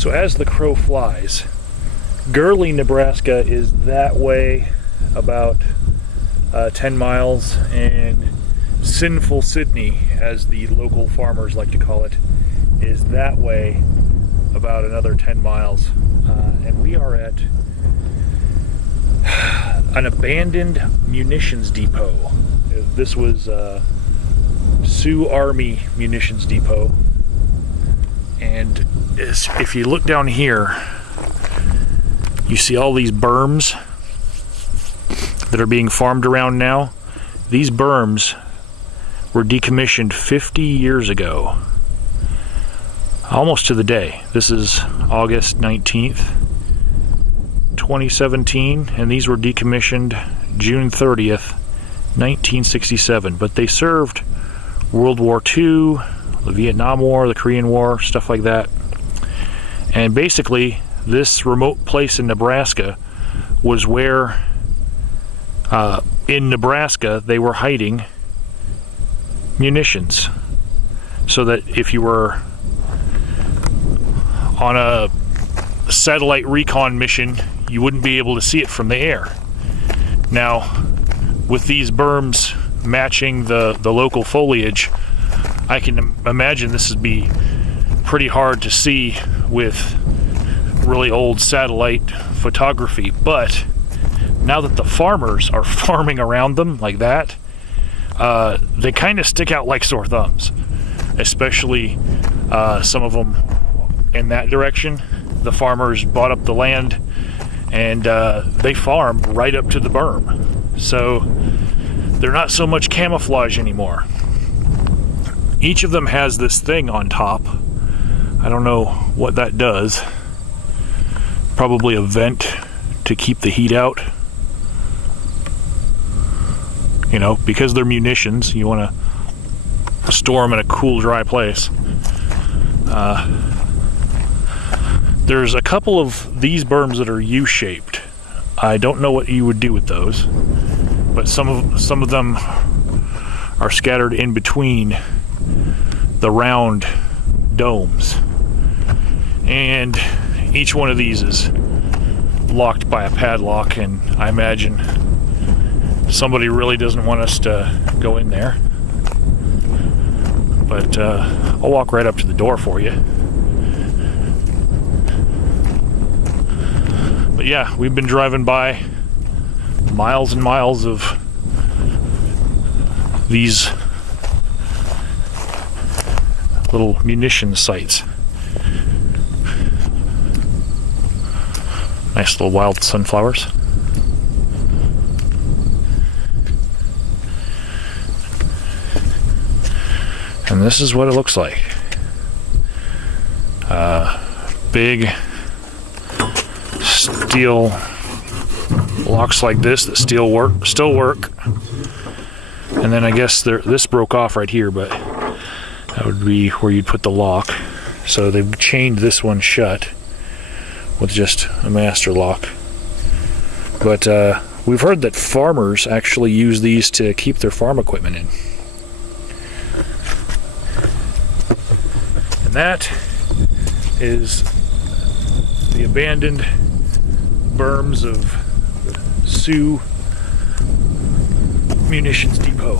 So as the crow flies, Gurley, Nebraska is that way about 10 miles, and Sinful Sydney, as the local farmers like to call it, is that way about another 10 miles. And we are at an abandoned munitions depot. This was Sioux Army munitions depot. And if you look down here, you see all these berms that are being farmed around now. These berms were decommissioned 50 years ago, almost to the day. This is August 19th, 2017, and these were decommissioned June 30th, 1967. But they served World War II, the Vietnam War, the Korean War, stuff like that. And basically, this remote place in Nebraska was where, in Nebraska, they were hiding munitions, so that if you were on a satellite recon mission, you wouldn't be able to see it from the air. Now, with these berms matching the local foliage, I can imagine this would be pretty hard to see with really old satellite photography. But now that the farmers are farming around them like that, they kind of stick out like sore thumbs, especially some of them in that direction. The farmers bought up the land, and they farm right up to the berm, so they're not so much camouflage anymore. Each of them has this thing on top. I don't know what that does. Probably a vent to keep the heat out. You know, because they're munitions, you want to store them in a cool, dry place. There's a couple of these berms that are U-shaped. I don't know what you would do with those, but some of them are scattered in between the round domes, and each one of these is locked by a padlock, and I imagine somebody really doesn't want us to go in there. But I'll walk right up to the door for you. But yeah, we've been driving by miles and miles of these little munition sites. Nice little wild sunflowers. And this is what it looks like. Big steel locks like this that still work. And then I guess this broke off right here, but that would be where you'd put the lock. So they've chained this one shut with just a master lock. But we've heard that farmers actually use these to keep their farm equipment in. And that is the abandoned berms of the Sioux Munitions Depot.